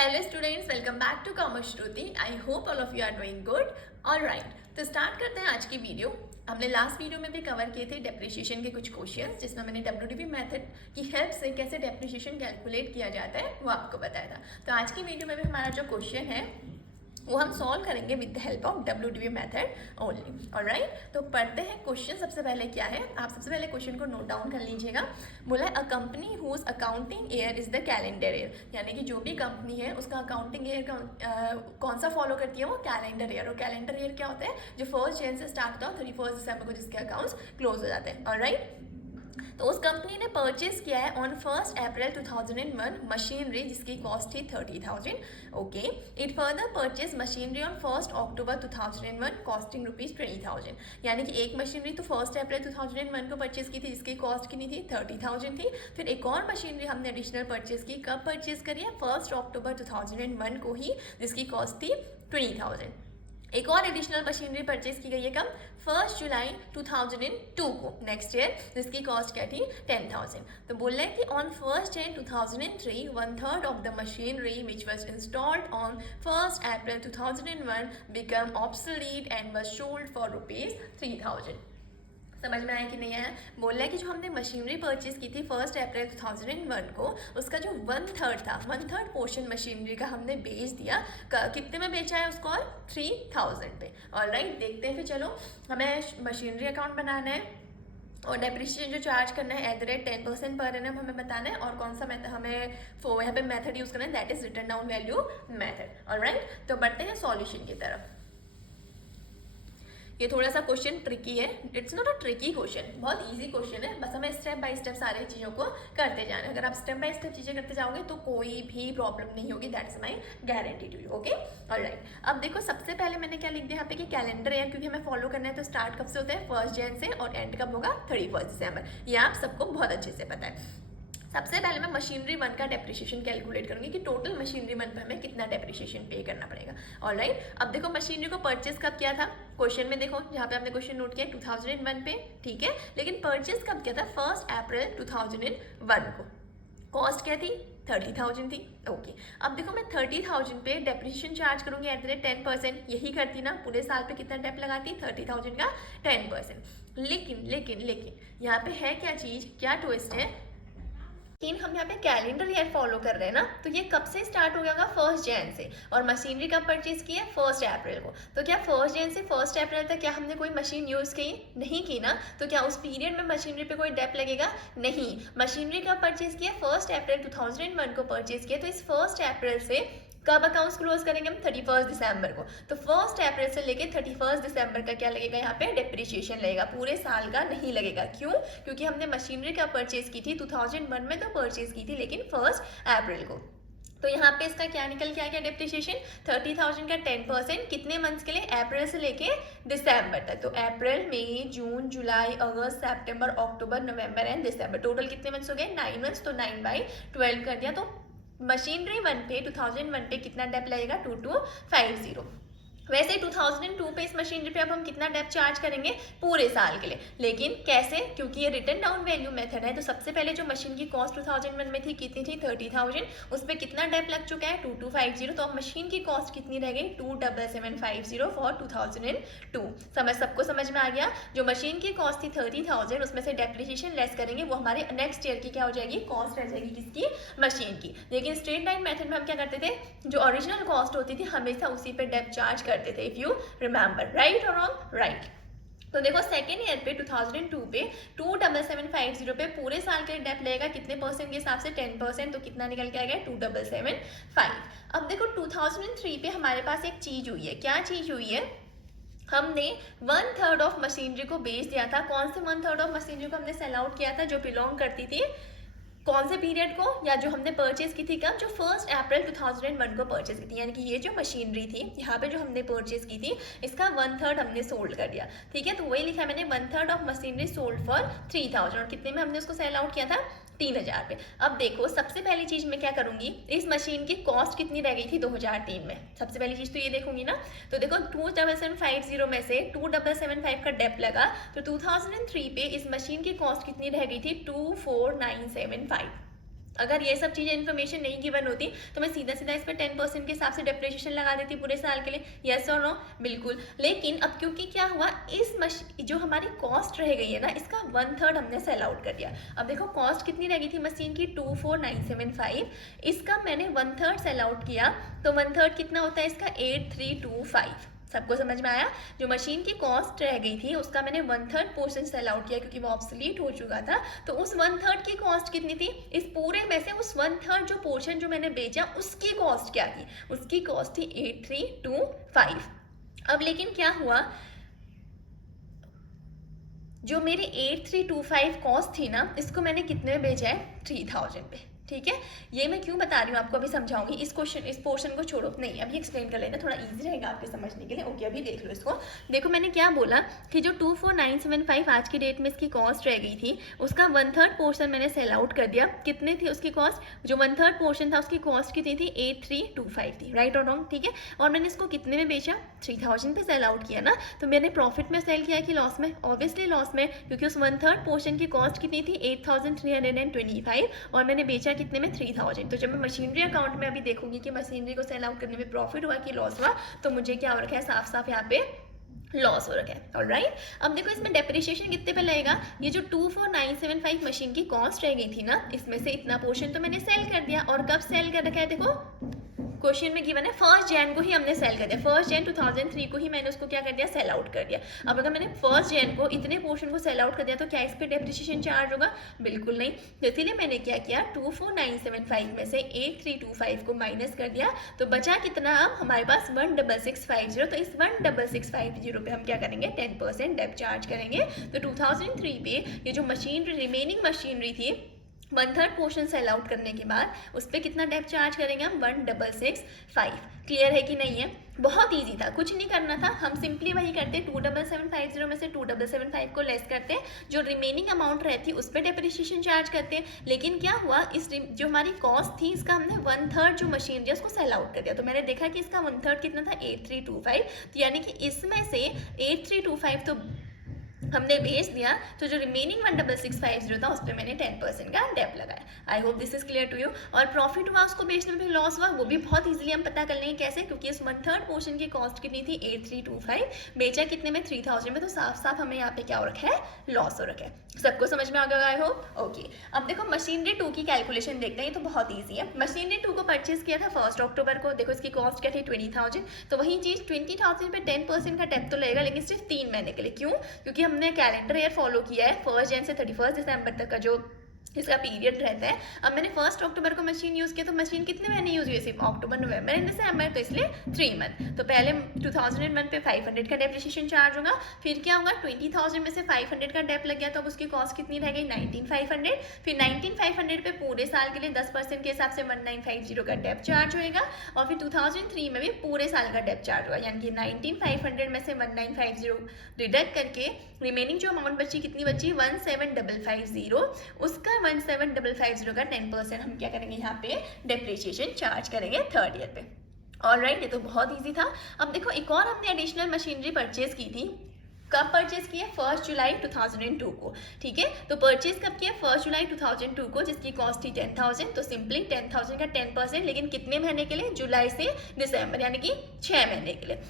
Hello students, welcome back to commerce Shruti. I hope all of you are doing good. Alright, तो start करते हैं आज की video. हमने लास्ट वीडियो में भी कवर किए थे डेप्रिसिएशन के कुछ क्वेश्चंस, जिसमें मैंने WDV मेथड की हेल्प से कैसे डेप्रिसिएशन कैलकुलेट किया जाता है वो आपको बताया था। तो आज की वीडियो में भी हमारा जो क्वेश्चन है वो हम सॉल्व करेंगे with the help of WDV method only. Alright, तो पढ़ते हैं क्वेश्चन। सबसे पहले क्या है, आप सबसे पहले क्वेश्चन को नोट डाउन कर लीजिएगा। बोला है a company whose accounting year is the calendar year, यानी कि जो भी कंपनी है उसका अकाउंटिंग ईयर कौन सा फॉलो करती है, वो कैलेंडर ईयर। और कैलेंडर ईयर क्या होता है, जो 1 जनवरी से स्टार्ट होता है 31 दिसंबर को जिसके अकाउंट्स क्लोज हो जाते हैं। ऑलराइट, तो उस कंपनी ने परचेज किया है ऑन 1 अप्रैल 2001 मशीनरी जिसकी कॉस्ट थी 30,000। Okay, it further purchase machinery on 1 October 2001 costing ₹20,000, यानी कि एक मशीनरी तो 1 अप्रैल 2001 को परचेज की थी जिसकी कॉस्ट कितनी थी, 30,000 थी। फिर एक और मशीनरी हमने एडिशनल परचेज की, कब परचेज करी है, 1 अक्टूबर 2001 को ही, जिसकी कॉस्ट थी 20,000। एक और एडिशनल मशीनरी परचेज की गई है कब, 1 जुलाई 2002 को, नेक्स्ट ईयर, जिसकी कॉस्ट क्या थी, 10,000। तो बोल रहे हैं कि on 1 January 2003 1/3 of the machinery which was installed on 1 April 2001 become obsolete and was sold for ₹3,000। समझ में आया कि नहीं आया। बोल रहा है कि जो हमने मशीनरी परचेज की थी 1 अप्रैल 2001 को, उसका जो 1/3 था, 1/3 पोर्शन मशीनरी का हमने बेच दिया। कितने में बेचा है उसको, और 3,000 पे। ऑलराइट, देखते हैं फिर। चलो, हमें मशीनरी अकाउंट बनाना है और डेप्रिसिएशन जो चार्ज करना है @10% पर एनम हमें बताना है, और कौन सा मेथड हमें यहाँ पे मेथड यूज करना है, that is written down value method. Alright, तो बढ़ते हैं सॉल्यूशन की तरफ। ये थोड़ा सा क्वेश्चन ट्रिकी है, it's not a tricky question, बहुत इजी क्वेश्चन है। बस हमें स्टेप बाय स्टेप सारी चीज़ों को करते जाना है। अगर आप स्टेप बाय स्टेप चीज़ें करते जाओगे तो कोई भी प्रॉब्लम नहीं होगी, that's my guarantee to you. Okay, alright, अब देखो सबसे पहले मैंने क्या लिख दिया यहाँ पे कि कैलेंडर ईयर, क्योंकि हमें फॉलो करना है तो स्टार्ट कब से होता है, 1 जनवरी से, और एंड कब होगा, 31 दिसंबर। ये आप सबको बहुत अच्छे से पता है। सबसे पहले मैं मशीनरी 1 का डेप्रिसिएशन कैलकुलेट करूंगी कि टोटल मशीनरी 1 पे हमें कितना डेप्रिसिएशन पे करना पड़ेगा। ऑलराइट, अब देखो मशीनरी को परचेस कब किया था, क्वेश्चन में देखो, जहाँ पे आपने क्वेश्चन नोट किया 2001 पे, ठीक है, लेकिन परचेस कब किया था, 1 अप्रैल 2001 को। कॉस्ट क्या थी, 30,000 थी। ओके, अब देखो मैं 30,000 पे डेप्रिसिएशन चार्ज करूंगी @10%, यही करती ना, पूरे साल पे कितना डेप लगाती, 30,000 का 10%। लेकिन लेकिन लेकिन यहाँ पे है क्या चीज़, क्या ट्विस्ट है, लेकिन हम यहाँ पे कैलेंडर ईयर फॉलो कर रहे हैं ना, तो ये कब से स्टार्ट हो गया होगा, 1 जनवरी से, और मशीनरी कब परचेज की है, 1 अप्रैल को। तो क्या 1 जनवरी से 1 अप्रैल तक क्या हमने कोई मशीन यूज़ की, नहीं की ना, तो क्या उस पीरियड में मशीनरी पे कोई डेप लगेगा, नहीं। मशीनरी कब परचेज किया, 1 अप्रैल 2001 को परचेज किया, तो इस 1 अप्रैल से कब अकाउंट्स क्लोज करेंगे हम, 31 दिसंबर को। तो 1 अप्रैल से लेके 31 दिसंबर का क्या लगेगा, यहाँ पे डेप्रिसिएशन लगेगा, पूरे साल का नहीं लगेगा। क्यों, क्योंकि हमने मशीनरी कब परचेज की थी, 2001 में तो परचेज की थी, लेकिन 1 अप्रैल को। तो यहाँ पे इसका क्या निकल के आ गया, डेप्रिसिएशन 30,000 का 10%, कितने मंथ्स के लिए, अप्रैल से लेके दिसंबर तक। तो अप्रैल, मई, जून, जुलाई, अगस्त, सितंबर, अक्टूबर, नवंबर एंड दिसंबर, टोटल कितने मंथ्स हो गए, 9 मंथ्स। तो 9/12 कर दिया। तो मशीनरी 1 पे 2001 पे कितना डेप लगेगा, 2250। वैसे 2002 पे इस मशीनरी पे अब हम कितना डेप चार्ज करेंगे, पूरे साल के लिए, लेकिन कैसे, क्योंकि ये रिटर्न डाउन वैल्यू मेथड है। तो सबसे पहले जो मशीन की कॉस्ट 2001 में थी, कितनी थी, 30,000, उस पर कितना डेप लग चुका है, 2250। तो अब मशीन की कॉस्ट कितनी रह गई, 27750 फॉर 2002। सबको समझ में आ गया। जो मशीन की कॉस्ट थी 30,000, उसमें से डेप्रिसिएशन लेस करेंगे, वो हमारे नेक्स्ट ईयर की क्या हो जाएगी, कॉस्ट रह जाएगी, किसकी, मशीन की। लेकिन स्ट्रेट लाइन मेथड में हम क्या करते थे, जो ओरिजिनल कॉस्ट होती थी हमेशा उसी पे डेप चार्ज करते थे, इफ यू रिमेंबर, राइट और रॉन्ग, राइट। तो देखो सेकेंड ईयर पे 2002 पे 27750 पे पूरे साल के लिए डेप लगेगा, कितने परसेंट के हिसाब से, 10%। तो कितना निकल के आ गया, 27750। अब देखो 2003 पे हमारे पास एक चीज हुई है, क्या चीज हुई है, हमने 1/3 ऑफ मशीनरी को बेच दिया था। कौन से 1/3 ऑफ मशीनरी को हमने सेल आउट किया था, जो बिलोंग करती थी कौन से पीरियड को, या जो हमने परचेज की थी कब, जो 1 अप्रैल 2001 को परचेज की थी, यानी कि ये जो मशीनरी थी यहाँ पे जो हमने परचेज की थी, इसका 1/3 हमने सोल्ड कर दिया, ठीक है। तो वही लिखा है मैंने, 1/3 ऑफ मशीनरी सोल्ड फॉर 3000, और कितने में हमने उसको सेल आउट किया था, 3000 पे। अब देखो सबसे पहली चीज मैं क्या करूंगी, इस मशीन की कॉस्ट कितनी रह गई थी 2003 में, सबसे पहली चीज तो ये देखूंगी ना। तो देखो 27750 में से 2775 का डेप लगा, तो 2003 पे इस मशीन की कॉस्ट कितनी रह गई थी, 24975। अगर ये सब चीज़ें इन्फॉर्मेशन नहीं गिवन होती तो मैं सीधा सीधा इस पर 10% के हिसाब से डेप्रिसिएशन लगा देती पूरे साल के लिए, यस और नो, बिल्कुल। लेकिन अब क्योंकि क्या हुआ, इस जो हमारी कॉस्ट रह गई है ना, इसका 1/3 हमने सेल आउट कर दिया। अब देखो कॉस्ट कितनी रह गई थी मशीन की, 24,975, इसका मैंने 1/3 सेल आउट किया, तो 1/3 कितना होता है इसका, 8,325। सबको समझ में आया? जो मशीन की कॉस्ट रह गई थी उसका मैंने 1/3 पोर्शन सेल आउट किया क्योंकि वो ऑब्सोलीट हो चुका था। तो उस 1/3 की कॉस्ट कितनी थी, इस पूरे में से उस 1/3 जो पोर्शन जो मैंने बेचा उसकी कॉस्ट क्या थी, उसकी कॉस्ट थी 8,325। अब लेकिन क्या हुआ, जो मेरी 8,325 कॉस्ट थी ना, इसको मैंने कितने में बेचा है, 3,000 पे। ठीक है, ये मैं क्यों बता रही हूँ आपको अभी समझाऊंगी। इस पोर्शन को छोड़ो, नहीं अभी एक्सप्लेन कर लेना, थोड़ा इजी रहेगा आपके समझने के लिए। ओके, अभी देख लो इसको। देखो मैंने क्या बोला कि जो 24,975 आज की डेट में इसकी कॉस्ट रह गई थी, उसका 1/3 पोर्शन मैंने सेल आउट कर दिया। कितने थी उसकी कॉस्ट, जो 1/3 पोर्शन था उसकी कॉस्ट कितनी थी, 8,325 थी, राइट और रॉन्ग? ठीक है, और मैंने इसको कितने में बेचा, 3,000 पे सेल आउट किया ना। तो मैंने प्रॉफिट में सेल किया कि लॉस में, ऑब्वियसली लॉस में, क्योंकि उस 1/3 पोर्शन की कॉस्ट कितनी थी, 8,325, और मैंने बेचा कितने में, 3,000। तो जब मैं मशीनरी अकाउंट में अभी देखूंगी कि मशीनरी को सेल आउट करने में प्रॉफिट हुआ कि लॉस हुआ, तो मुझे क्या हो रखा है, साफ साफ यहाँ पे लॉस हो रखा है। ऑलराइट, अब देखो इसमें डेप्रिसिएशन कितने पे लगेगा, ये जो 24,975 मशीन की कॉस्ट रह गई थी ना, इसमें से इतना पोर्शन तो मैंने सेल कर दिया। और कब सेल कर रखा है, देखो क्वेश्चन में गिवन है 1 जैन को ही हमने सेल कर दिया, 1 जैन 2003 को ही मैंने उसको क्या कर दिया, सेल आउट कर दिया। अब अगर मैंने 1 जैन को इतने पोर्शन को सेल आउट कर दिया तो क्या इस पर डेप्रिसिएशन चार्ज होगा, बिल्कुल नहीं। तो इसीलिए मैंने क्या किया, 24,975 में से 8,325 को माइनस कर दिया, तो बचा कितना, अब हमारे पास 16650। तो इस 16650 पे हम क्या करेंगे, 10% डेप्ट चार्ज करेंगे। तो 2003 पे ये जो मशीनरी, रिमेनिंग मशीनरी थी, 1/3 पोर्शन सेल आउट करने के बाद उस पर कितना डेप्ट चार्ज करेंगे हम, 16650। क्लियर है कि नहीं है? बहुत इजी था, कुछ नहीं करना था, हम सिंपली वही करते, 27750 में से 2775 को लेस करते, जो रिमेनिंग अमाउंट रहती उस पर डेप्रिसिएशन चार्ज करते। लेकिन क्या हुआ, इस जो हमारी कॉस्ट थी इसका हमने 1/3 जो मशीन है उसको सेल आउट कर दिया। तो मैंने देखा कि इसका 1/3 कितना था, 8,325। तो यानी कि इसमें से 8,325 तो हमने बेच दिया, तो जो रिमेनिंग 16650 था उस पर मैंने 10% का डेप लगाया। I hope this is clear to you. और प्रॉफिट हुआ उसको बेचने में, लॉस हुआ वो भी बहुत इजीली हम पता कर लेंगे। कैसे, क्योंकि इस 1/3 पोर्शन की कॉस्ट कितनी थी, 8,325, बेचा कितने में, 3,000 में। तो साफ साफ हमें यहाँ पे क्या हो रखा है, लॉस हो रखा है। सबको समझ में आ गया आई होप? ओके, अब देखो मशीनरी 2 की कैलकुलेशन देखते हैं, ये तो बहुत ईजी है। मशीनरी 2 को परचेज किया था 1 अक्टूबर को। देखो इसकी कॉस्ट क्या थी, 20,000। तो वही चीज़ 20,000 पे 10% का डेप तो लगेगा, लेकिन सिर्फ 3 महीने के लिए। क्यों? क्योंकि हमने कैलेंडर ईयर फॉलो किया है, 1 जन से 31 दिसंबर तक का जो इसका पीरियड रहता है। अब मैंने 1 अक्टूबर को मशीन यूज़ किया, तो मशीन कितने महीने यूज़ हुई, सिर्फ अक्टूबर नवंबर एंड दिसंबर, तो इसलिए 3 मंथ। तो पहले 2001 पे 500 का डेप्रिसिएशन चार्ज होगा, फिर क्या होगा, 20,000 में से 500 का डेप लग गया, तो अब उसकी कॉस्ट कितनी रह गई, 19,500। फिर 19,500 पे पूरे साल के लिए 10% के हिसाब से 1950 का डेप चार्ज होएगा। और फिर 2003 में भी पूरे साल का डेप चार्ज होगा, यानी कि 19,500 में से 1950 डिडक्ट करके रिमेनिंग जो अमाउंट बची, कितनी बची, 17,550, उसका 17,550 का 10% हम क्या करेंगे, यहाँ पे डेप्रिसिएशन चार्ज करेंगे 3rd ईयर पे। ऑलराइट, ये तो बहुत इजी था। अब देखो एक और हमने एडिशनल मशीनरी परचेज की थी। कब परचेज किया, 1 जुलाई 2002 को। ठीक है, तो परचेज कब किया, 1 जुलाई 2002 को, जिसकी कॉस्ट थी 10,000। तो सिंपली 10,000 का 10%, लेकिन कितने महीने के लिए, जुलाई से दिसंबर, यानी कि 6 महीने के लिए।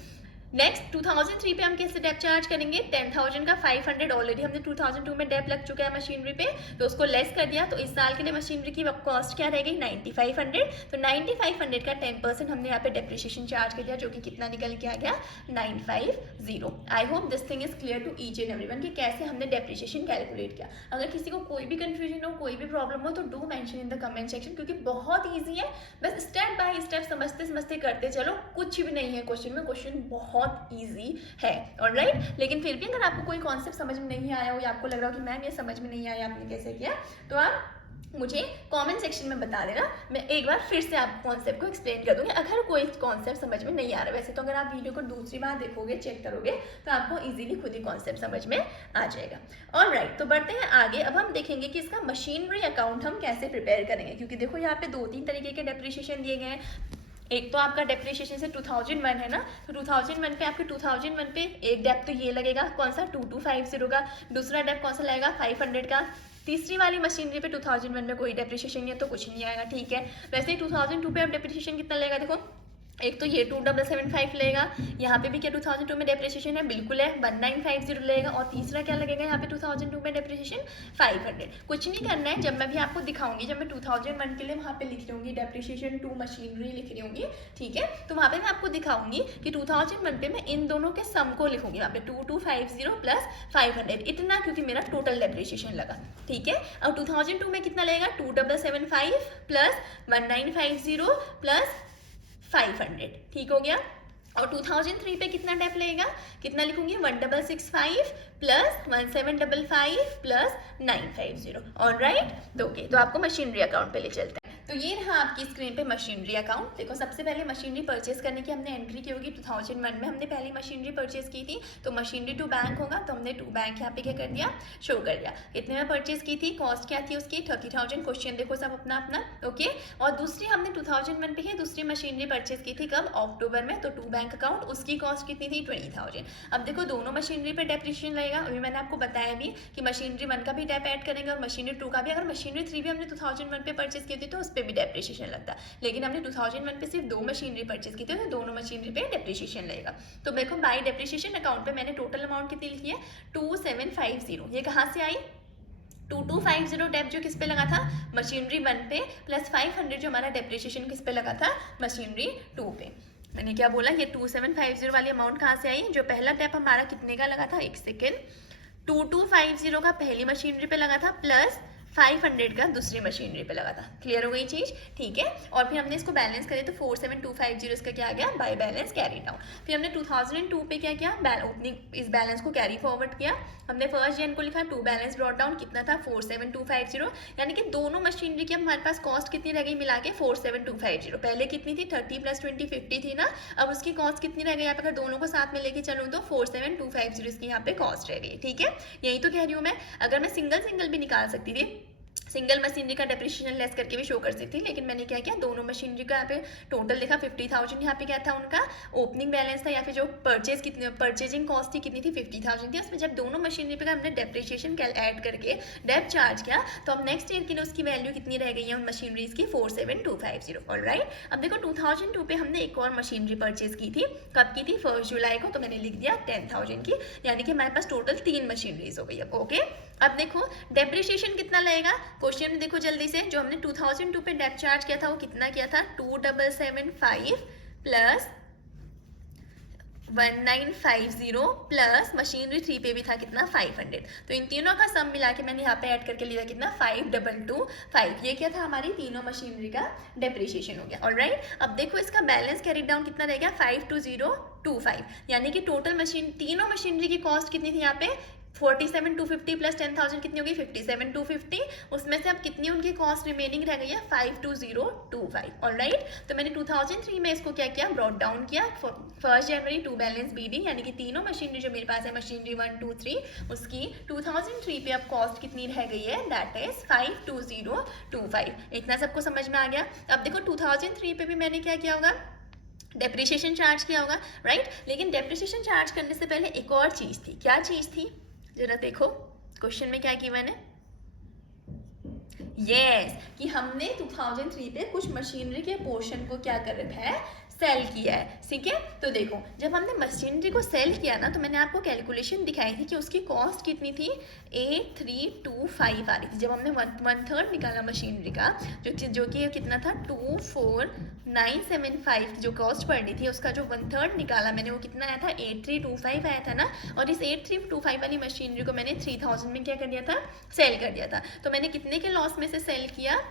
नेक्स्ट 2003 पे हम कैसे डेप चार्ज करेंगे, 10,000 का 500 ऑलरेडी हमने 2002 में डेप लग चुका है मशीनरी पे, तो उसको लेस कर दिया। तो इस साल के लिए मशीनरी की कॉस्ट क्या रह गई, 9,500। तो 9,500 का 10% हमने यहाँ पे डेप्रिसिएशन चार्ज कर दिया, जो कि कितना निकल के आ गया, 950। I hope this thing is clear to each and everyone कि कैसे हमने डेप्रिसिएशन कैलकुलेट किया। अगर किसी को कोई भी कंफ्यूजन हो, कोई भी प्रॉब्लम हो, तो do mention in the comment section, क्योंकि बहुत ईजी है, बस स्टेप बाय स्टेप समझते समझते करते चलो, कुछ भी नहीं है क्वेश्चन में, क्वेश्चन बहुत इजी है। ऑलराइट, लेकिन फिर भी अगर आपको कोई कॉन्सेप्ट समझ में नहीं आया हो, या आपको लग रहा हो कि मैम ये समझ में नहीं आया, आपने कैसे किया, तो आप मुझे कमेंट सेक्शन में बता देना, मैं एक बार फिर से आपको कॉन्सेप्ट को एक्सप्लेन कर दूंगी, अगर कोई कॉन्सेप्ट समझ में नहीं आ रहा। वैसे तो अगर आप वीडियो को दूसरी बार देखोगे, चेक करोगे, तो आपको इजीली खुद ही कॉन्सेप्ट समझ में आ जाएगा। ऑलराइट, तो बढ़ते हैं आगे। अब हम देखेंगे कि इसका मशीनरी अकाउंट हम कैसे प्रिपेयर करेंगे, क्योंकि देखो यहाँ पे 2-3 तरीके के डेप्रिसिएशन दिए गए हैं। एक तो आपका डेप्रिसिएशन से 2001 है ना, तो 2001 पे आपके 2001 पे एक डेप तो ये लगेगा, कौन सा, 2250 का। दूसरा डेप कौन सा लगेगा, 500 का। तीसरी वाली मशीनरी पे 2001 में कोई डेप्रिसिएशन नहीं है तो कुछ नहीं आएगा, ठीक है। वैसे ही 2002 पे अब डेप्रिसिएशन कितना लगेगा, देखो एक तो ये 2775 लेगा, यहाँ पे भी क्या 2002 में डेप्रिसिएशन है, बिल्कुल है 1950 लेगा, और तीसरा क्या लगेगा यहाँ पे 2002 में डेप्रिसिएशन 500। कुछ नहीं करना है, जब मैं भी आपको दिखाऊंगी, जब मैं 2001 के लिए वहाँ पे लिख रही होंगी डेप्रिसिएशन टू मशीनरी लिख रही होंगी, ठीक है, तो वहाँ पे मैं आपको दिखाऊंगी कि 2001 पे मैं इन दोनों के सम को लिखूंगी वहाँ पे 2250 प्लस 500, इतना क्योंकि मेरा टोटल डेप्रिसिएशन लगा, ठीक है। अब 2002 में कितना लगेगा 2775 प्लस 1950 प्लस 500, ठीक हो गया। और 2003 पे कितना डेप लगेगा, कितना लिखूंगी 1665 प्लस 1755 प्लस 950, ऑलराइट। तो ओके, तो आपको मशीनरी अकाउंट पे ले चलते हैं। तो ये रहा आपकी स्क्रीन पे मशीनरी अकाउंट। देखो सबसे पहले मशीनरी परचेज करने की हमने एंट्री की होगी 2001 में हमने पहली मशीनरी परचेज की थी, तो मशीनरी टू बैंक होगा, तो हमने टू बैंक यहाँ पे क्या कर दिया, शो कर दिया। कितने में परचेज की थी, कॉस्ट क्या थी उसकी 30,000, क्वेश्चन देखो सब अपना अपना, ओके। और दूसरी हमने 2001 पे ही दूसरी मशीनरी परचेज की थी, कब, अक्टूबर में, तो टू बैंक अकाउंट, उसकी कॉस्ट कितनी थी 20,000। अब देखो दोनों मशीनरी पे डेप्रिसिएशन लगेगा, अभी मैंने आपको बताया भी कि मशीनरी 1 का भी डेप ऐड करेंगे और मशीनरी 2 का भी। अगर मशीनरी 3 भी हमने 2001 पे परचेज की थी तो उस पर भी डेप्रिसिएशन लगता, लेकिन हमने 2001 पे सिर्फ 2 मशीनरी परचेज की थी, तो दोनों मशीनरी पे डेप्रिसिएशन लगेगा। तो देखो बाय डेप्रिसिएशन अकाउंट पे मैंने टोटल अमाउंट कितनी लिखी है 2750, ये कहाँ से आई 2250 डेप जो किस पे लगा था मशीनरी 1 पे, प्लस 500 जो हमारा डेप्रिसिएशन किस पे लगा था मशीनरी 2 पे। मैंने क्या बोला, ये 2750 वाली अमाउंट कहाँ से आई, जो पहला डेप हमारा कितने का लगा था, एक सेकेंड, 2250 का पहली मशीनरी पे लगा था, प्लस 500 का दूसरी मशीनरी पे लगा था। क्लियर हो गई चीज, ठीक है। और फिर हमने इसको बैलेंस करे तो 47250 इसका क्या आ गया, बाय बैलेंस कैरी डाउन। फिर हमने 2002 पे क्या किया, ओपनिंग इस बैलेंस को कैरी फॉरवर्ड किया, हमने 1 जन को लिखा, टू बैलेंस ब्रॉट डाउन, कितना था 47250, यानी कि दोनों मशीनरी की हमारे पास कॉस्ट कितनी रह गई मिला के 47250। पहले कितनी थी 30 प्लस 20 50 थी ना, अब उसकी कॉस्ट कितनी रह गई, यहाँ पे अगर दोनों को साथ में लेके चलूँ तो 47250 इसकी यहाँ पे कॉस्ट रह गई, ठीक है। यही तो कह रही हूँ मैं, अगर मैं सिंगल सिंगल भी निकाल सकती थी, सिंगल मशीनरी का डेप्रिसिएशन लेस करके भी शो कर सकती थी, लेकिन मैंने क्या किया, दोनों मशीनरी का यहाँ पे टोटल लिखा 50,000, यहाँ पे क्या था उनका ओपनिंग बैलेंस था, या फिर जो परचेज कितनी परचेजिंग कॉस्ट थी कितनी थी 50,000 थी, उसमें जब दोनों मशीनरी पे हमने डेप्रिसिएशन ऐड करके डेप चार्ज किया, तो अब नेक्स्ट ईयर के लिए उसकी वैल्यू कितनी रह गई है उन मशीनरीज की 47250, ऑलराइट। अब देखो 2002 पे हमने एक और मशीनरी परचेज की थी, कब की थी 1 जुलाई को, तो मैंने लिख दिया 10,000 की, यानी कि हमारे पास टोटल 3 मशीनरीज हो गई अब, ओके। अब देखो डेप्रिसिएशन कितना लगेगा, क्वेश्चन में देखो जल्दी से, जो हमने 2002 पे डेप चार्ज किया था वो कितना किया था 2775 प्लस 1950 प्लस मशीनरी 3 पे भी था कितना 500, तो इन तीनों का सम मिला के मैंने यहाँ पे ऐड करके लिया कितना 5225, ये क्या था हमारी तीनों मशीनरी का डेप्रिसिएशन हो गया, ऑलराइट। अब देखो इसका बैलेंस कैरी डाउन कितना रह गया 52025, यानी कि टोटल मशीन तीनों मशीनरी की कॉस्ट कितनी थी यहाँ पे 47,250 प्लस 10,000 कितनी होगी 57,250, उसमें से अब कितनी उनकी कॉस्ट रिमेनिंग रह गई है 52025, ऑलराइट। तो मैंने 2003 में इसको क्या किया, ब्रॉट डाउन किया 1 जनवरी टू बैलेंस बीडी, यानी कि तीनों मशीनरी जो मेरे पास है मशीनरी 1 2 3 उसकी 2003 पे अब कॉस्ट कितनी रह गई है, दैट इज 52025। इतना सबको समझ में आ गया। अब देखो 2003 पे भी मैंने क्या किया होगा, डेप्रिसिएशन चार्ज किया होगा, राइट। लेकिन डेप्रिसिएशन चार्ज करने से पहले एक और चीज़ थी, क्या चीज़ थी जरा देखो क्वेश्चन में क्या किया मैंने, यस कि हमने 2003 पे कुछ मशीनरी के पोर्शन को क्या कर रखा है, सेल किया है, ठीक है। तो देखो जब हमने मशीनरी को सेल किया ना, तो मैंने आपको कैलकुलेशन दिखाई थी कि उसकी कॉस्ट कितनी थी 8325 आ रही थी, जब हमने 1/3 निकाला मशीनरी का, जो कि कितना था 24975 की जो कॉस्ट पड़ रही थी, उसका जो 1/3 निकाला मैंने वो कितना आया था 8325 आया था ना, और इस 8325 वाली मशीनरी को मैंने 3000 में क्या कर दिया था, सेल कर दिया था। तो मैंने कितने के लॉस में से सेल किया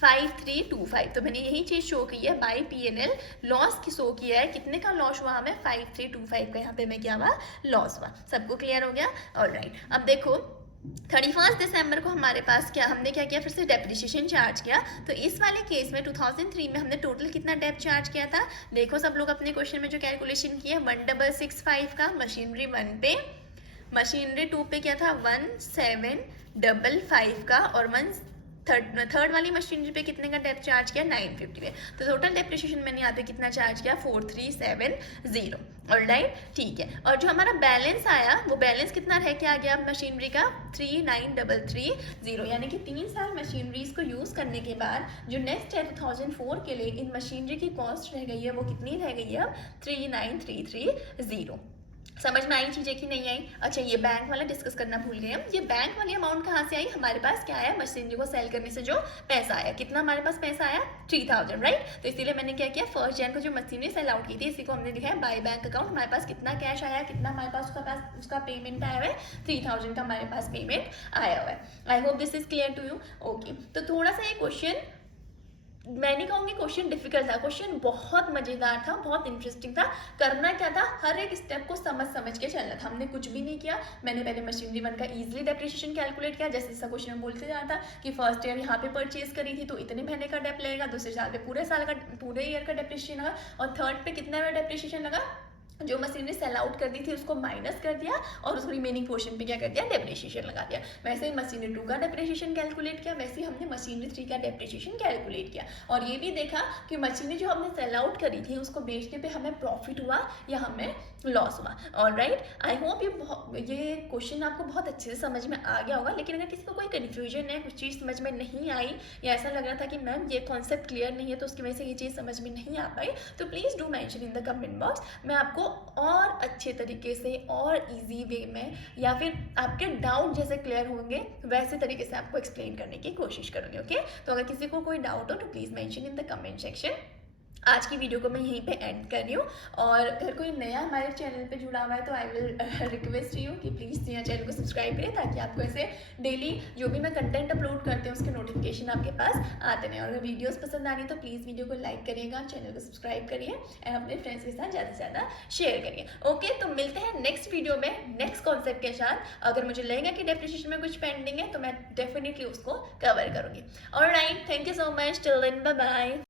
5325, तो मैंने यही चीज़ शो की है बाय P&L, लॉस की शो किया है, कितने का लॉस हुआ हमें 5325 का यहाँ पे मैं क्या हुआ लॉस हुआ। सबको क्लियर हो गया, ऑलराइट। अब देखो 31 दिसंबर को हमारे पास क्या हमने क्या किया, फिर से डेप्रिसिएशन चार्ज किया, तो इस वाले केस में 2003 में हमने टोटल कितना डेप चार्ज किया था, देखो सब लोग अपने क्वेश्चन में जो कैलकुलेशन किया 1665 का मशीनरी 1 पे, मशीनरी 2 पे क्या था 1755 का, और थर्ड वाली मशीनरी पे कितने का डेप चार्ज किया, 950 पे। तो टोटल डेप्रिसिएशन मैंने यहाँ पे कितना चार्ज किया, 4370। ऑलराइट, ठीक है। और जो हमारा बैलेंस आया वो बैलेंस कितना रह के आ गया मशीनरी का, 39330, यानी कि 3 साल मशीनरीज को यूज़ करने के बाद जो नेक्स्ट है 2004 के लिए इन मशीनरी की कॉस्ट रह गई है, वो कितनी रह गई है अब, 39330। समझ में आई चीज़ें कि नहीं आई? अच्छा, ये बैंक वाला डिस्कस करना भूल गए हम। ये बैंक वाली अमाउंट कहाँ से आई, हमारे पास क्या आया, मशीनरी को सेल करने से जो पैसा आया, कितना हमारे पास पैसा आया, 3000, राइट। तो इसीलिए मैंने क्या किया, 1 जनवरी को जो मशीनरी सेल आउट की थी इसी को हमने लिखा है बाय बैंक अकाउंट। हमारे पास कितना कैश आया, कितना हमारे पास उसका पेमेंट आया हुआ है, 3000 का हमारे पास पेमेंट आया हुआ है। I hope this is clear to you. Okay, तो थोड़ा सा ये क्वेश्चन, मैं नहीं कहूँगी क्वेश्चन डिफिकल्ट था, क्वेश्चन बहुत मज़ेदार था, बहुत इंटरेस्टिंग था। करना क्या था, हर एक स्टेप को समझ के चलना था। हमने कुछ भी नहीं किया। मैंने पहले मशीनरी 1 का इजीली डेप्रिसिएशन कैलकुलेट किया, जैसे जैसा क्वेश्चन में बोलते जा रहा था कि फर्स्ट ईयर यहाँ पे परचेज करी थी तो इतने महीने का डेप लगेगा, दूसरे साल पे पूरे ईयर का डेप्रिसिएशन लगा, और थर्ड पे कितना डेप्रिसिएशन लगा, जो मशीनरी सेल आउट कर दी थी उसको माइनस कर दिया और उसको रिमेनिंग पोर्शन पे क्या कर दिया, डेप्रिसिएशन लगा दिया। वैसे ही मशीनरी 2 का डेप्रिसिएशन कैलकुलेट किया, वैसे ही हमने मशीनरी 3 का डेप्रिसिएशन कैलकुलेट किया, और ये भी देखा कि मशीनरी जो हमने सेल आउट करी थी उसको बेचने पे हमें प्रॉफिट हुआ या हमें लॉस हुआ। ऑलराइट, आई होप ये क्वेश्चन आपको बहुत अच्छे से समझ में आ गया होगा। लेकिन अगर किसी को कोई कन्फ्यूजन है, कुछ चीज़ समझ में नहीं आई, या ऐसा लग रहा था कि मैम ये कॉन्सेप्ट क्लियर नहीं है तो उसकी वजह से ये चीज़ समझ में नहीं आ पाई, तो please do mention in the comment box. मैं आपको और अच्छे तरीके से और इजी वे में, या फिर आपके डाउट जैसे क्लियर होंगे वैसे तरीके से आपको एक्सप्लेन करने की कोशिश करूँगी। ओके, तो अगर किसी को कोई डाउट हो तो please mention in the comment section. आज की वीडियो को मैं यहीं पे एंड कर रही हूँ, और अगर कोई नया हमारे चैनल पे जुड़ा हुआ है तो आई विल रिक्वेस्ट यू कि प्लीज़ यहाँ चैनल को सब्सक्राइब करें, ताकि आपको ऐसे डेली जो भी मैं कंटेंट अपलोड करती हूँ उसके नोटिफिकेशन आपके पास आते रहें। और अगर वीडियोस पसंद आ रही तो प्लीज़ वीडियो को लाइक करिएगा, चैनल को सब्सक्राइब करिए एंड अपने फ्रेंड्स के साथ ज़्यादा से ज़्यादा शेयर करिए। ओके, तो मिलते हैं नेक्स्ट वीडियो में नेक्स्ट कॉन्सेप्ट के साथ। अगर मुझे लगेगा कि डेप्रिसिएशन में कुछ पेंडिंग है तो मैं डेफिनेटली उसको कवर करूँगी। Alright, thank you so much, till then, bye bye.